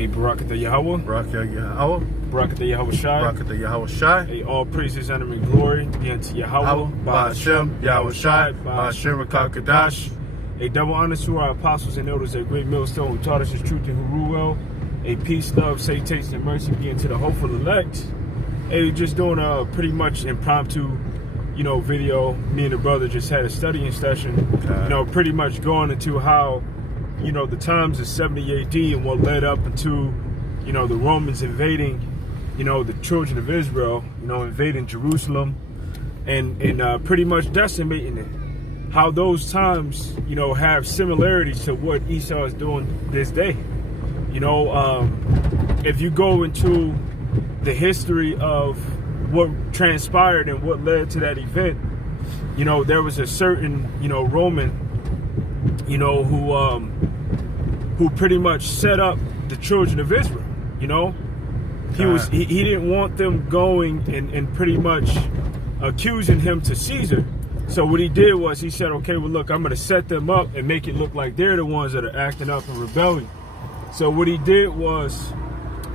Hey, Barakatha Yahweh. Barakatha Yahweh. Barakatha Yahawashi. Barakatha Yahawashi. Hey, all praises, honor, and glory be unto Yahweh. Ba'ashem, Yahawashi, Ba'ashem, Rakakadash. A double honor to our apostles and elders at Great Millstone who taught us his truth and who rule well. A peace, love, say, taste, and mercy be unto the hopeful elect. Hey, just doing a pretty much impromptu, video. Me and the brother just had a studying session. Okay. Pretty much going into how, the times of 70 AD and what led up into, the Romans invading, the children of Israel, invading Jerusalem and pretty much decimating it. How those times, have similarities to what Esau is doing this day. If you go into the history of what transpired and what led to that event, there was a certain, Roman, who pretty much set up the children of Israel. He didn't want them going and pretty much accusing him to Caesar. So what he did was he said, okay, well, look, I'm going to set them up and make it look like they're the ones that are acting up and rebelling. So what he did was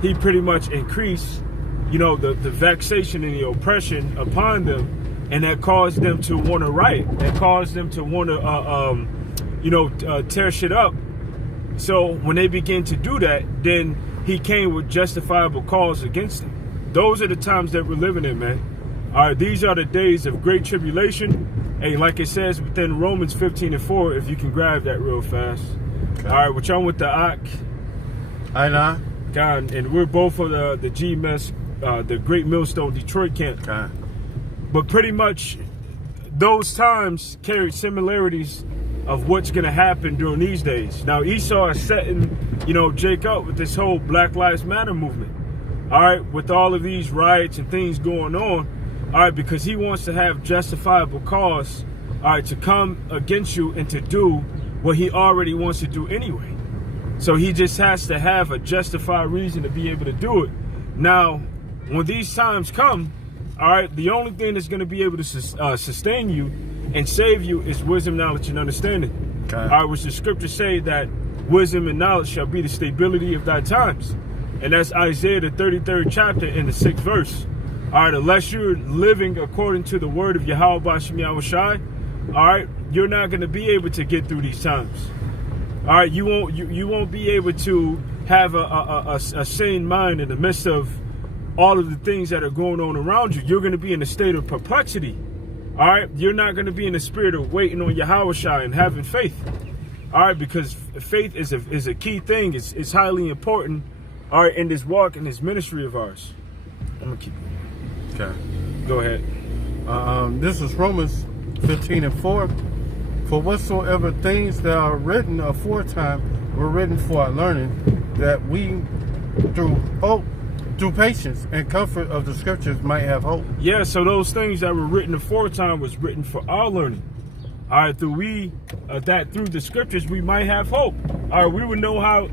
he pretty much increased, the vexation and the oppression upon them, and that caused them to want to riot. That caused them to want to, tear shit up. So when they begin to do that, then he came with justifiable cause against them. Those are the times that we're living in, man. All right, these are the days of great tribulation. Hey, like it says within Romans 15:4, if you can grab that real fast. Okay. All right, which I'm with the Ak. I know. God, and we're both of the GMS, the Great Millstone Detroit camp. Okay. But pretty much those times carry similarities of what's going to happen during these days. Now, Esau is setting, Jake up with this whole Black Lives Matter movement. All right, with all of these riots and things going on. All right, because he wants to have justifiable cause, all right, to come against you and to do what he already wants to do anyway. So he just has to have a justified reason to be able to do it. Now, when these times come, all right, the only thing that's going to be able to sustain you and save you is wisdom, knowledge, and understanding. Okay. All right, which the scriptures say that wisdom and knowledge shall be the stability of thy times. And that's Isaiah, the 33rd chapter in the 6th verse. All right, unless you're living according to the word of Yahawashi, all right, you're not going to be able to get through these times. All right, you won't be able to have a sane mind in the midst of all of the things that are going on around you. You're going to be in a state of perplexity. All right, you're not going to be in the spirit of waiting on Yahawashi and having faith. All right, because faith is a key thing. It's highly important. All right, in this walk, in this ministry of ours. I'm gonna keep it. Okay. Go ahead. This is Romans 15:4. For whatsoever things that are written aforetime were written for our learning, that we through patience and comfort of the scriptures might have hope. Yeah, so those things that were written aforetime was written for our learning. All right, through the scriptures we might have hope. All right, we would know how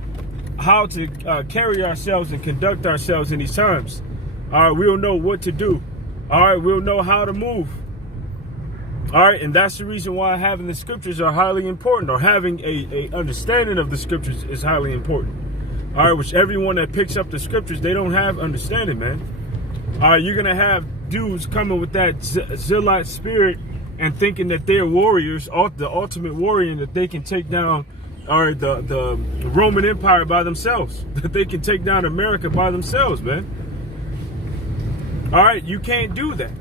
to carry ourselves and conduct ourselves in these times. All right, we'll know what to do. All right, we'll know how to move. All right, and that's the reason why having the scriptures are highly important, or having a understanding of the scriptures is highly important. All right, which everyone that picks up the scriptures, they don't have understanding, man. All right, you're going to have dudes coming with that zealot spirit and thinking that they're warriors, the ultimate warrior, and that they can take down the Roman Empire by themselves, that they can take down America by themselves, man. All right, you can't do that.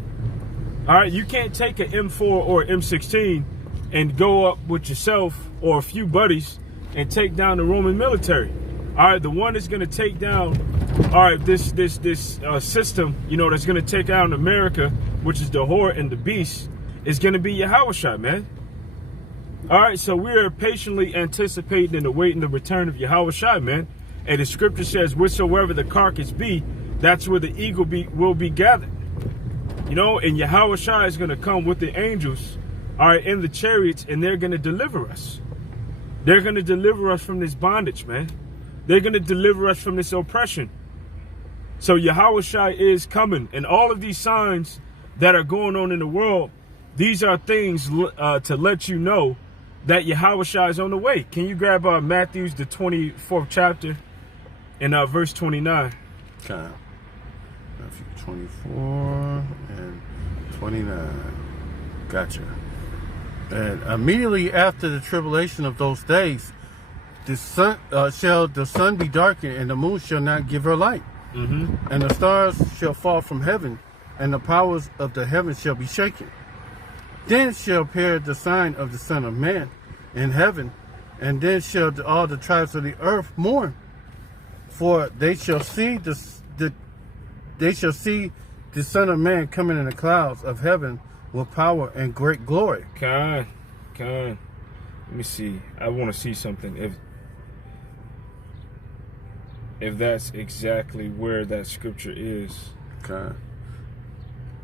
All right, you can't take an M4 or M16 and go up with yourself or a few buddies and take down the Roman military. All right, the one that's going to take down, all right, this system, that's going to take out America, which is the whore and the beast, is going to be Yahawashi, man. All right, so we are patiently anticipating and awaiting the return of Yahawashi, man. And the scripture says, wheresoever the carcass be, that's where the eagle will be gathered. And Yahawashi is going to come with the angels, all right, in the chariots, and they're going to deliver us. They're going to deliver us from this bondage, man. They're going to deliver us from this oppression. So Yahawashi is coming. And all of these signs that are going on in the world, these are things to let you know that Yahawashi is on the way. Can you grab Matthew, the 24th chapter, And verse 29. Okay. Matthew 24 and 29. Gotcha. And immediately after the tribulation of those days, the sun be darkened, and the moon shall not give her light. Mm-hmm. And the stars shall fall from heaven, and the powers of the heavens shall be shaken. Then shall appear the sign of the Son of Man in heaven, and then shall all the tribes of the earth mourn, for they shall see the Son of Man coming in the clouds of heaven with power and great glory. Let me see. I want to see something. If that's exactly where that scripture is. Okay.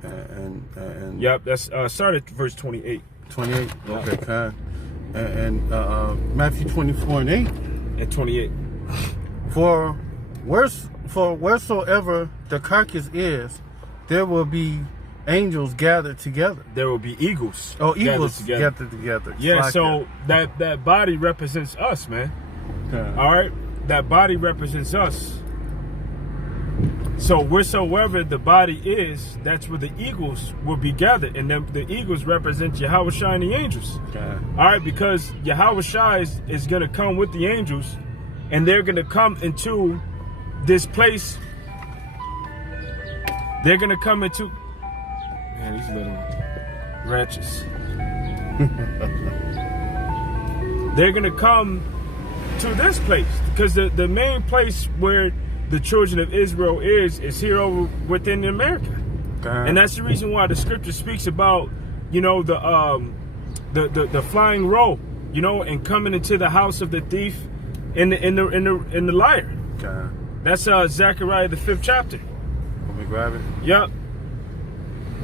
And yep, that's start at verse 28. 28. Yep. Okay. Okay. And Matthew 24 and 8. At 28. For wheresoever the carcass is, there will be angels gathered together. There will be eagles. Oh, eagles gathered together. Yeah, like so that body represents us, man. Okay. All right? That body represents us. So wheresoever the body is, that's where the eagles will be gathered. And then the eagles represent Yahawashi and the angels. Okay. All right, because Yahawashi is going to come with the angels, and they're going to come into this place. They're going to come into... Man, these little wretches. They're going to come to this place, because the main place where the children of Israel is here over within America. And that's the reason why the scripture speaks about, you know, the flying roll, you know, and coming into the house of the thief in the liar. Okay. That's Zechariah the 5th chapter. Let me grab it. Yep.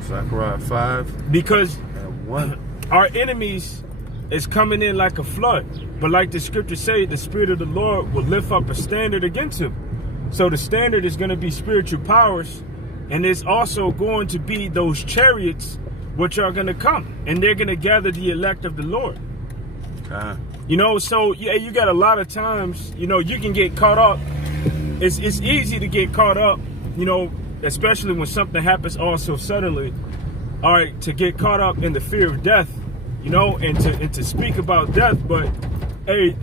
Zechariah 5 because and 1. Our enemies is coming in like a flood, but like the scripture say, the Spirit of the Lord will lift up a standard against him. So the standard is going to be spiritual powers, and there's also going to be those chariots which are going to come, and they're going to gather the elect of the Lord. Okay. You know, so yeah, you got a lot of times, you know, you can get caught up. It's easy to get caught up, you know, especially when something happens all so suddenly. All right, to get caught up in the fear of death, you know, and to speak about death. But hey,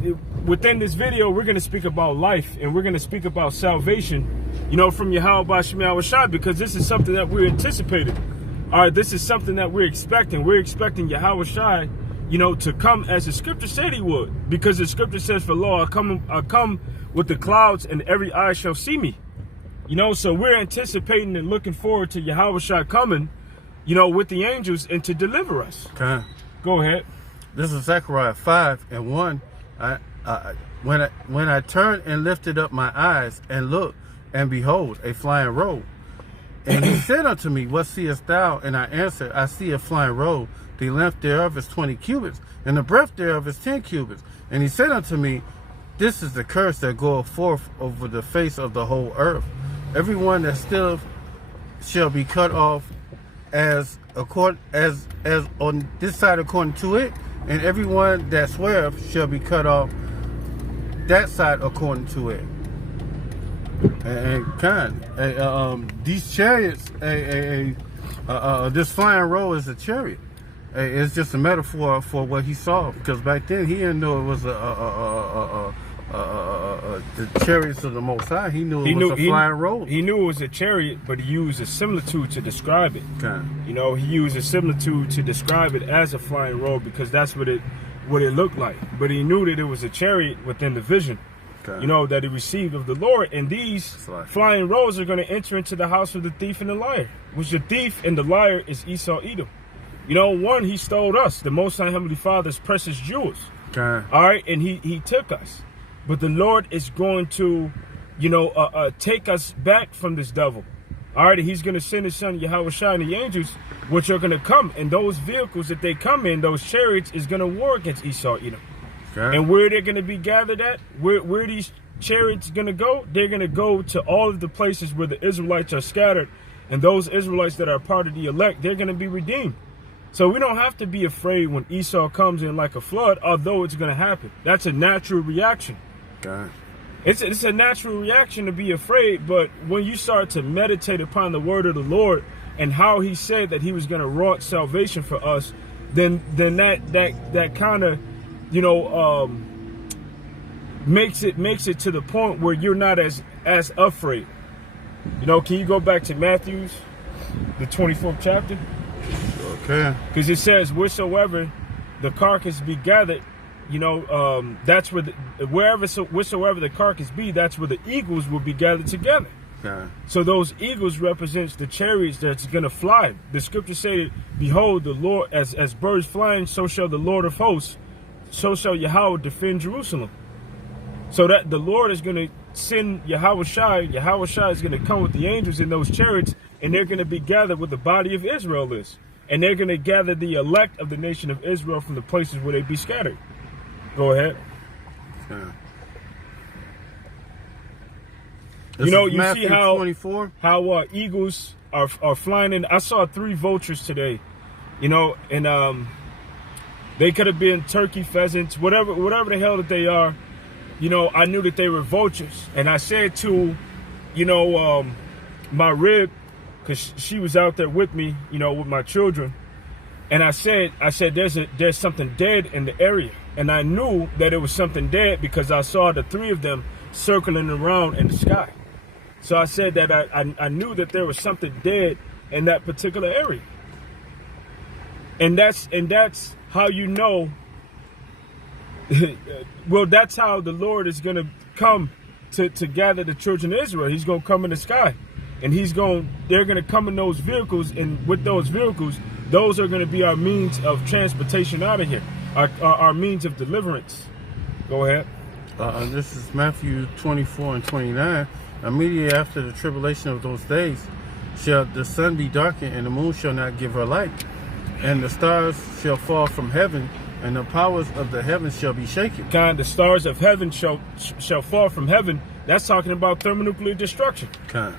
within this video, we're going to speak about life, and we're going to speak about salvation, you know, from Yahawashi, because this is something that we're anticipating. All right, this is something that we're expecting. We're expecting Yahawashi, you know, to come as the scripture said he would, because the scripture says, "For lo, I come with the clouds, and every eye shall see me." You know, so we're anticipating and looking forward to Yahawashi coming, you know, with the angels and to deliver us. Okay. Go ahead. This is Zechariah 5 and 1. When I turned and lifted up my eyes and looked, and behold, a flying robe. And he said unto me, What seest thou? And I answered, I see a flying robe. The length thereof is 20 cubits, and the breadth thereof is 10 cubits. And he said unto me, This is the curse that goeth forth over the face of the whole earth. Everyone that still shall be cut off as on this side according to it, and everyone that sweareth shall be cut off that side according to it. And these chariots, this flying roll is a chariot. It's just a metaphor for what he saw, because back then he didn't know it was the chariots of the Most High. He knew it was a flying roll. He knew it was a chariot, but he used a similitude to describe it. Okay. You know, he used a similitude to describe it as a flying roll, because that's what it looked like. But he knew that it was a chariot within the vision. Okay. You know, that he received of the Lord. And these flying rolls are going to enter into the house of the thief and the liar, which the thief and the liar is Esau Edom. You know, one, he stole us, the Most High Heavenly Father's precious jewels. Okay. All right, and he took us. But the Lord is going to, you know, take us back from this devil. All right, he's going to send his son Yahawashi and the angels, which are going to come. And those vehicles that they come in, those chariots, is going to war against Esau Edom. Okay. And where they're going to be gathered at, where these chariots going to go, they're going to go to all of the places where the Israelites are scattered. And those Israelites that are part of the elect, they're going to be redeemed. So we don't have to be afraid when Esau comes in like a flood, although it's going to happen. That's a natural reaction. Okay. It's a natural reaction to be afraid, but when you start to meditate upon the word of the Lord and how he said that he was going to wrought salvation for us, then that kind of, you know, makes it to the point where you're not as afraid. You know, can you go back to Matthew's, the 24th chapter? Okay. Because it says, wheresoever the carcass be gathered, you know, that's where wheresoever the carcass be, that's where the eagles will be gathered together. Okay. So those eagles represents the chariots that's going to fly. The scripture said, behold, the Lord, as birds flying, so shall the Lord of hosts, so shall Yahweh defend Jerusalem. So that the Lord is going to send Yahawashi. Yahawashi is going to come with the angels in those chariots, and they're going to be gathered where the body of Israel is. And they're going to gather the elect of the nation of Israel from the places where they be scattered. Go ahead. Yeah. You know, you Matthew see how 24? how eagles are flying in. I saw 3 vultures today, you know, and they could have been turkey, pheasants, whatever the hell that they are. You know, I knew that they were vultures, and I said to, you know, my rib, because she was out there with me, you know, with my children, and I said there's something dead in the area, and I knew that it was something dead because I saw the 3 of them circling around in the sky. So I said that I knew that there was something dead in that particular area, and that's how you know. Well, that's how the Lord is going to come to gather the children of Israel. He's going to come in the sky, and they're going to come in those vehicles, and with those vehicles, those are going to be our means of transportation out of here, our means of deliverance. Go ahead. This is Matthew 24 and 29. Immediately after the tribulation of those days, shall the sun be darkened, and the moon shall not give her light, and the stars shall fall from heaven, and the powers of the heavens shall be shaken. God, the stars of heaven shall fall from heaven. That's talking about thermonuclear destruction. Okay.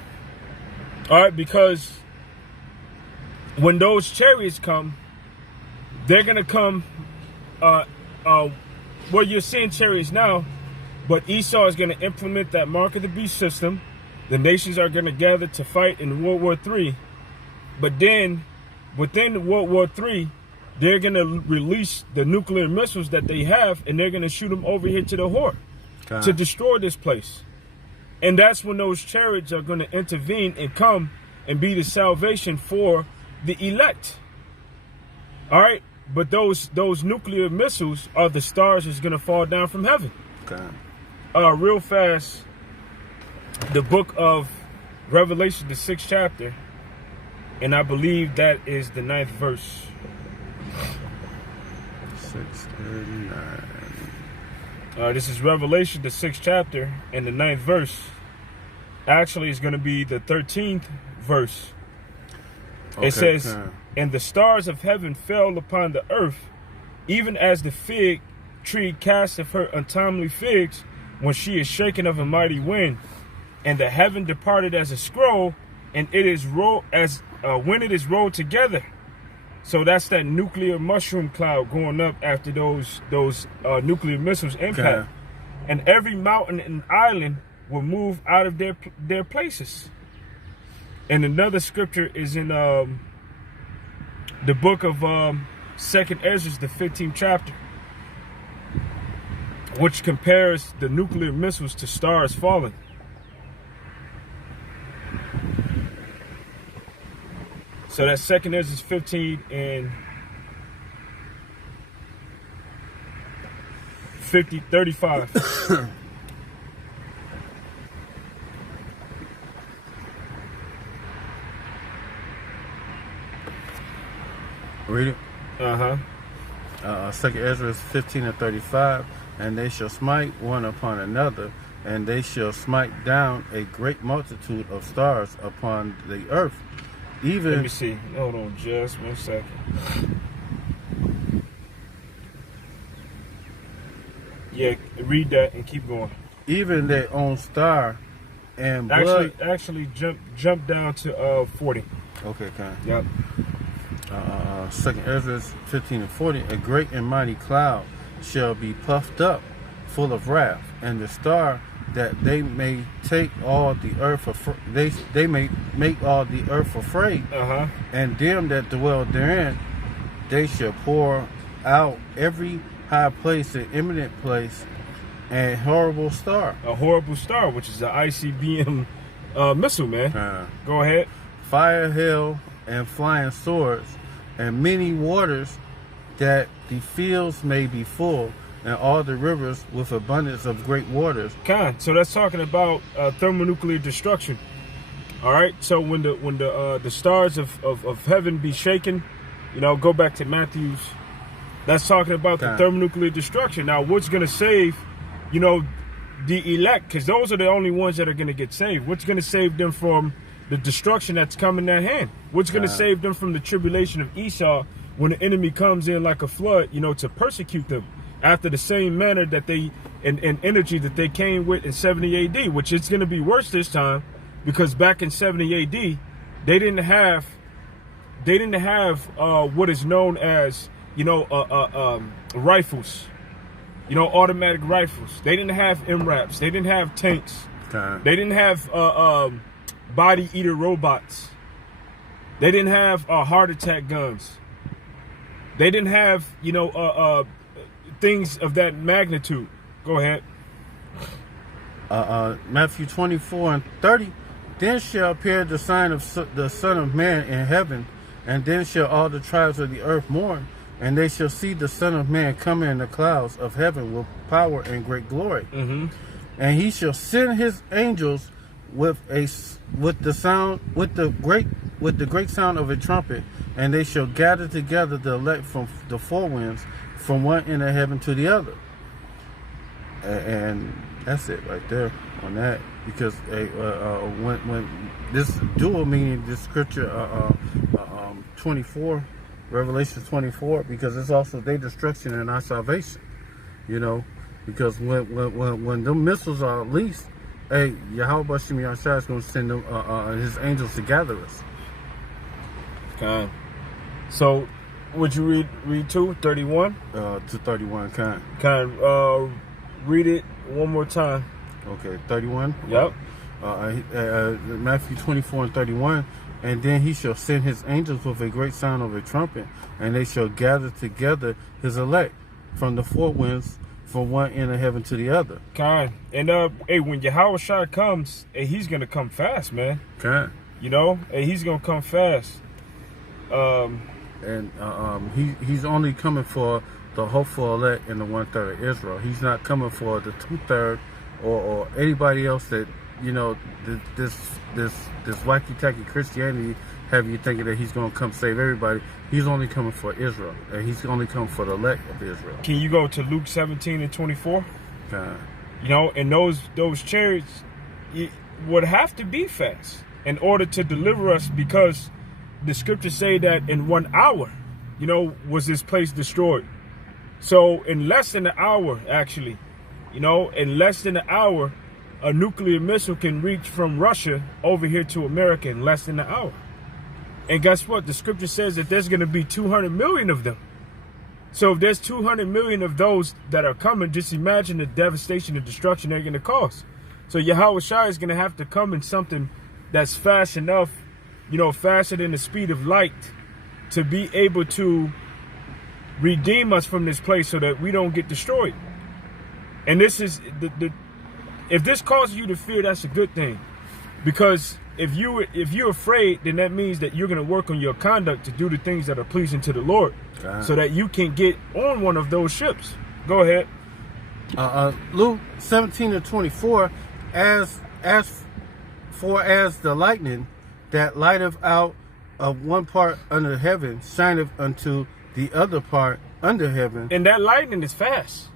All right, because when those chariots come, they're going to come, well, you're seeing chariots now, but Esau is going to implement that mark of the beast system. The nations are going to gather to fight in World War III. But then, within World War III, they're going to release the nuclear missiles that they have, and they're going to shoot them over here to the Horde to destroy this place. And that's when those chariots are going to intervene and come and be the salvation for the elect. All right? But those nuclear missiles are the stars that's going to fall down from heaven. Okay. Real fast, the book of Revelation, the 6th chapter, and I believe that is the 9th verse. 6:39. This is Revelation, the 6th chapter, and the 9th verse. Actually, it's going to be the 13th verse. Okay, it says, and the stars of heaven fell upon the earth, even as the fig tree casteth her untimely figs when she is shaken of a mighty wind. And the heaven departed as a scroll, and it is rolled as when it is rolled together. So that's that nuclear mushroom cloud going up after those nuclear missiles impact. Okay. And every mountain and island will move out of their places. And another scripture is in the book of 2nd Ezra, the 15th chapter, which compares the nuclear missiles to stars falling. So that's 2nd Ezra 15 and 35. Read it. 2nd Ezra 15 and 35. And they shall smite one upon another, and they shall smite down a great multitude of stars upon the earth. Even, let me see. Hold on just 1 second. Yeah, read that and keep going. Even their own star and blood. Actually jump down to 40. Okay, okay. Yep. 2nd Ezra 15 and 40. A great and mighty cloud shall be puffed up, full of wrath, and the star that they may take all the earth they may make all the earth afraid, and them that dwell therein, they shall pour out every high place and eminent place and horrible star. A horrible star, which is an ICBM missile, man. Go ahead. Fire, hail, and flying swords, and many waters, that the fields may be full, and all the rivers with abundance of great waters. So that's talking about thermonuclear destruction. All right. So when the stars of heaven be shaken, go back to Matthew's. That's talking about the thermonuclear destruction. Now, what's going to save, the elect? Because those are the only ones that are going to get saved. What's going to save them from the destruction that's coming at hand? What's going to save them from the tribulation of Esau when the enemy comes in like a flood, to persecute them after the same manner that they and energy that they came with in 70 AD, which is going to be worse this time, because back in 70 AD, they didn't have what is known as rifles, automatic rifles. They didn't have MRAPs. They didn't have tanks. They didn't have body eater robots. They didn't have heart attack guns. They didn't have things of that magnitude. Go ahead. Matthew 24:30. Then shall appear the sign of the Son of Man in heaven, and then shall all the tribes of the earth mourn, and they shall see the Son of Man coming in the clouds of heaven with power and great glory. And he shall send his angels with the great sound of a trumpet, and they shall gather together the elect from the four winds, from one end of heaven to the other. And that's it right there on that. Because when this dual meaning, this scripture 24, Revelation 24, because it's also their destruction and our salvation. Because when them missiles are released, hey, Yahawashi is going to send them, his angels to gather us. Okay. So, would you read to 31? To 31, read it one more time. Okay, 31. Yep. Matthew 24:31. And then he shall send his angels with a great sound of a trumpet, and they shall gather together his elect from the four winds, from one end of heaven to the other. And hey, when Yahawashi comes, hey, he's gonna come fast, man. Hey, he's gonna come fast. He's only coming for the hopeful elect and the 1/3 of Israel. He's not coming for the 2/3 or anybody else that this wacky tacky Christianity have you thinking that he's going to come save everybody. He's only coming for Israel, and he's only coming for the elect of Israel. Can you go to Luke 17:24? And those chariots would have to be fast in order to deliver us, because the scriptures say that in 1 hour, was this place destroyed. So in less than an hour, actually, in less than an hour, a nuclear missile can reach from Russia over here to America in less than an hour. And guess what? The scripture says that there's going to be 200 million of them. So if there's 200 million of those that are coming, just imagine the devastation and destruction they're going to cause. So Yahawashi is going to have to come in something that's fast enough, faster than the speed of light, to be able to redeem us from this place so that we don't get destroyed. And this is if this causes you to fear, that's a good thing, because if you're afraid, then that means that you're going to work on your conduct to do the things that are pleasing to the Lord, so that you can get on one of those ships. Go ahead. Luke 17:24, as the lightning that lighteth out of one part under heaven shineth unto the other part under heaven. And that lightning is fast,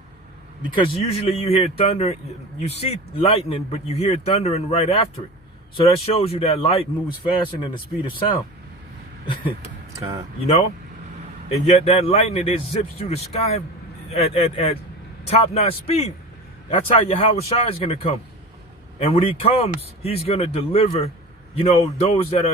because usually you hear thunder, you see lightning, but you hear thundering right after it. So that shows you that light moves faster than the speed of sound. And yet that lightning, it zips through the sky at top-notch speed. That's how Yahawashi is going to come. And when he comes, he's going to deliver, those that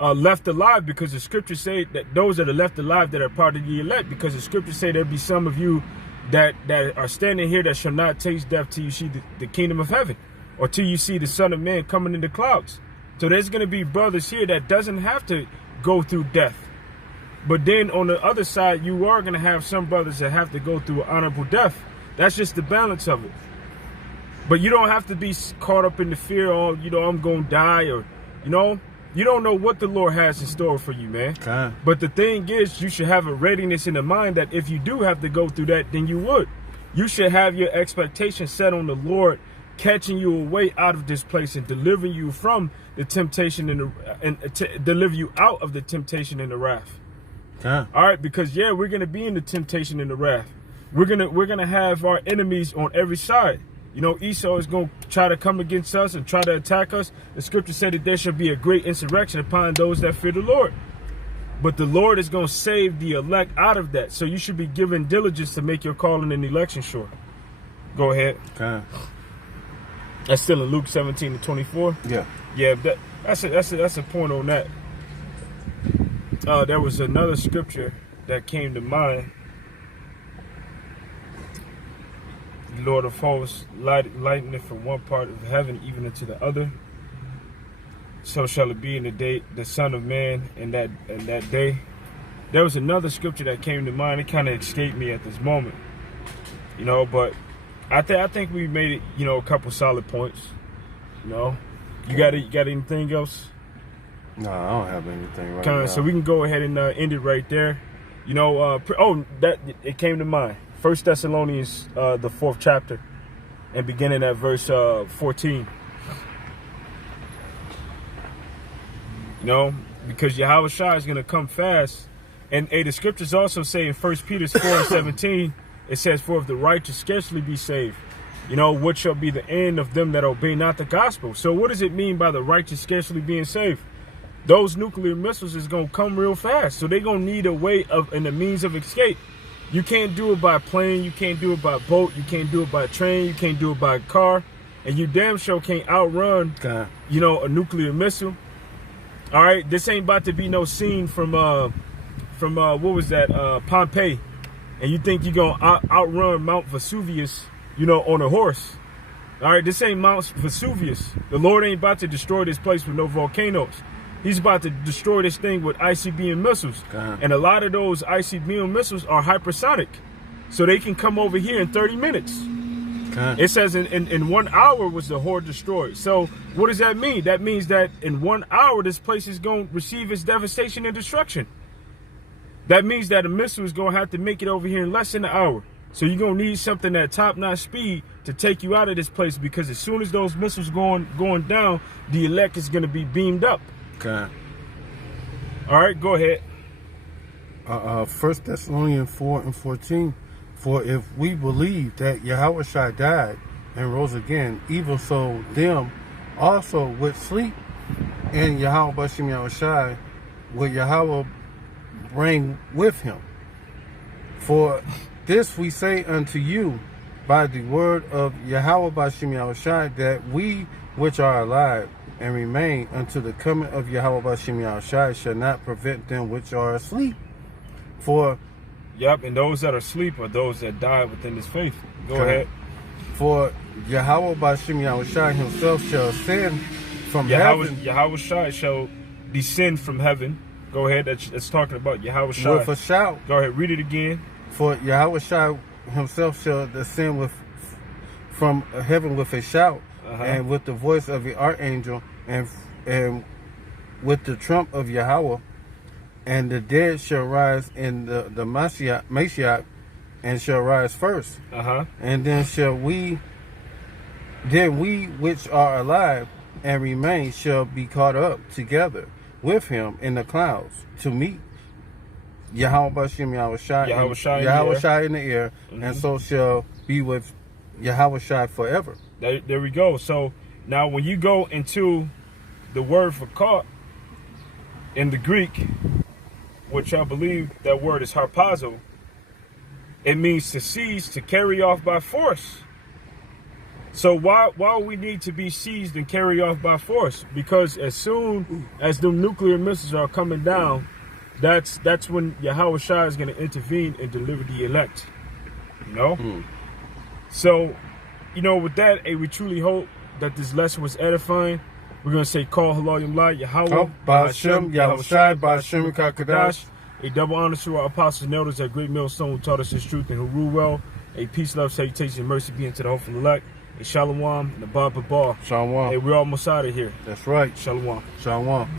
are left alive, because the scriptures say that those that are left alive that are part of the elect, because the scriptures say there'll be some of you that are standing here that shall not taste death till you see the kingdom of heaven, or till you see the Son of Man coming in the clouds. So there's going to be brothers here that doesn't have to go through death. But then on the other side, you are going to have some brothers that have to go through an honorable death. That's just the balance of it. But you don't have to be caught up in the fear, oh, you know, I'm going to die, or, you know, you don't know what the Lord has in store for you, man. Okay. But the thing is, you should have a readiness in the mind that if you do have to go through that, then you would. You should have your expectations set on the Lord catching you away out of this place and delivering you from the temptation and deliver you out of the temptation and the wrath. Okay. All right, because yeah, we're gonna be in the temptation and the wrath. We're gonna have our enemies on every side. You know, Esau is going to try to come against us and try to attack us. The scripture said that there shall be a great insurrection upon those that fear the Lord. But the Lord is going to save the elect out of that. So you should be given diligence to make your calling and election sure. Go ahead. Okay. That's still in Luke 17:24. Yeah. Yeah, that's a point on that. There was another scripture that came to mind. Lord of hosts, lighteneth from one part of heaven even unto the other. So shall it be in the day, the Son of Man in that day. There was another scripture that came to mind. It kind of escaped me at this moment, you know. But I think we made it, you know, a couple solid points. You know, you got anything else? No, I don't have anything right now. So we can go ahead and end it right there. You know, that it came to mind. 1 Thessalonians, the 4th chapter, and beginning at verse 14. You know, because Yahawashi is going to come fast. And the scriptures also say in 1 Peter 4:17, it says, for if the righteous scarcely be saved, you know, what shall be the end of them that obey not the gospel? So what does it mean by the righteous scarcely being saved? Those nuclear missiles is going to come real fast. So they're going to need a way of and a means of escape. You can't do it by plane, you can't do it by boat, you can't do it by train, you can't do it by car, and you damn sure can't outrun, you know, a nuclear missile. All right, this ain't about to be no scene from what was that, Pompeii, and you think you're gonna outrun Mount Vesuvius, you know, on a horse. All right, this ain't Mount Vesuvius. The Lord ain't about to destroy this place with no volcanoes. He's about to destroy this thing with ICBM missiles. And a lot of those ICBM missiles are hypersonic. So they can come over here in 30 minutes. It says in 1 hour was the horde destroyed. So what does that mean? That means that in 1 hour, this place is going to receive its devastation and destruction. That means that a missile is going to have to make it over here in less than an hour. So you're going to need something at top-notch speed to take you out of this place, because as soon as those missiles going down, the elect is going to be beamed up. Okay. All right, go ahead. 1 Thessalonians 4:14. For if we believe that Yahawashi died and rose again, even so them also which sleep in Yahawashi will Yahweh bring with him. For this we say unto you by the word of Yahawashi, that we which are alive and remain unto the coming of Yahawashi shall not prevent them which are asleep. For yep, and those that are asleep are those that died within this faith. Go ahead. For Yahawashi himself shall ascend from heaven. Yahawashi shall descend from heaven. Go ahead. That's talking about Yahawashi. With a shout. Go ahead. Read it again. For Yahawashi himself shall descend from heaven with a shout, and with the voice of the archangel, and with the trump of Yahweh, and the dead shall rise in the Mashiach, and shall rise first. And then we which are alive and remain shall be caught up together with him in the clouds to meet Yahawashi in the air, and so shall be with Yahawashi forever. There we go. So now when you go into the word for caught in the Greek, which I believe that word is harpazo, it means to seize, to carry off by force. So why we need to be seized and carry off by force? Because as soon as the nuclear missiles are coming down, that's when Yahawashi is going to intervene and deliver the elect. You know? So, you know, with that, we truly hope that this lesson was edifying. We're going to say, Call Halal Yamla, Yahweh, Ba'ashem, Yahawashi, Ba'ashem, Kakadash. A double honor to our apostles and elders at Great Millstone who taught us his truth and who rule well. A peace, love, salutation, and mercy be unto the hopeful elect. A shalom and a bar. Shalom. Hey, we're almost out of here. That's right. Shalom. Shalom.